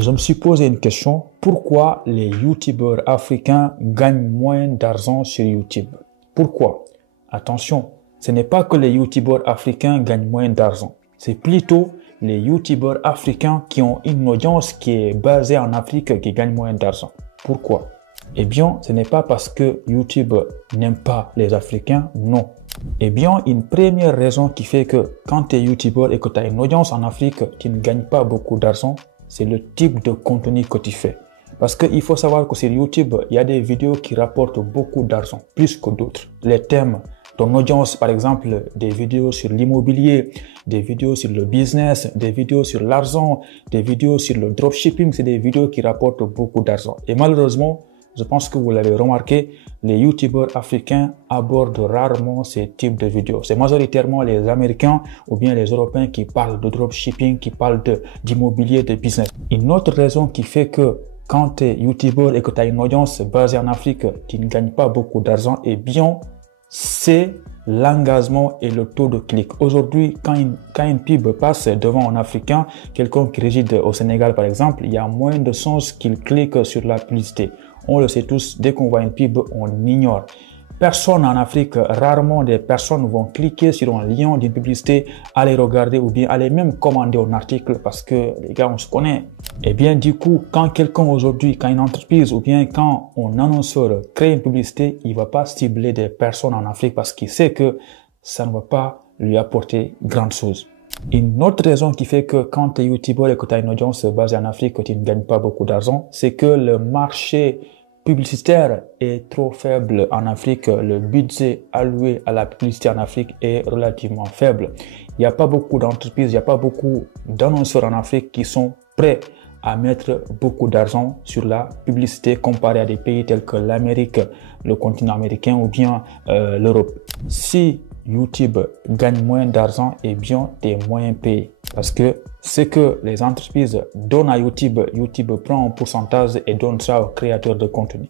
Je me suis posé une question, pourquoi les youtubeurs africains gagnent moins d'argent sur YouTube? Pourquoi? Attention, ce n'est pas que les youtubeurs africains gagnent moins d'argent, c'est plutôt les youtubeurs africains qui ont une audience qui est basée en Afrique qui gagnent moins d'argent. Pourquoi? Eh bien, ce n'est pas parce que YouTube n'aime pas les Africains, non. Eh bien, une première raison qui fait que quand tu es youtubeur et que tu as une audience en Afrique, tu ne gagnes pas beaucoup d'argent, c'est le type de contenu que tu fais. Parce qu'il faut savoir que sur YouTube, il y a des vidéos qui rapportent beaucoup d'argent, plus que d'autres. Les thèmes, ton audience, par exemple, des vidéos sur l'immobilier, des vidéos sur le business, des vidéos sur l'argent, des vidéos sur le dropshipping, c'est des vidéos qui rapportent beaucoup d'argent. Et malheureusement, je pense que vous l'avez remarqué, les youtubeurs africains abordent rarement ces types de vidéos. C'est majoritairement les Américains ou bien les Européens qui parlent de dropshipping, qui parlent d'immobilier, de business. Une autre raison qui fait que quand tu es youtubeur et que tu as une audience basée en Afrique, tu ne gagnes pas beaucoup d'argent, eh bien, c'est l'engagement et le taux de clic. Aujourd'hui, quand une pub passe devant un Africain, quelqu'un qui réside au Sénégal par exemple, il y a moins de chances qu'il clique sur la publicité. On le sait tous, dès qu'on voit une pub, on ignore. Personne en Afrique, rarement des personnes vont cliquer sur un lien d'une publicité, aller regarder ou bien aller même commander un article parce que les gars, on se connaît. Et bien du coup, quand quelqu'un aujourd'hui, quand une entreprise ou bien quand un annonceur crée une publicité, il va pas cibler des personnes en Afrique parce qu'il sait que ça ne va pas lui apporter grande chose. Une autre raison qui fait que quand tu es youtubeur et que tu as une audience basée en Afrique, que tu ne gagnes pas beaucoup d'argent, c'est que le marché publicitaire est trop faible en Afrique. Le budget alloué à la publicité en Afrique est relativement faible. Il n'y a pas beaucoup d'entreprises, il n'y a pas beaucoup d'annonceurs en Afrique qui sont prêts à mettre beaucoup d'argent sur la publicité comparé à des pays tels que l'Amérique, le continent américain ou bien l'Europe. Si YouTube gagne moins d'argent, eh bien, tu es moins payé. Parce que ce que les entreprises donnent à YouTube, YouTube prend un pourcentage et donne ça aux créateurs de contenu.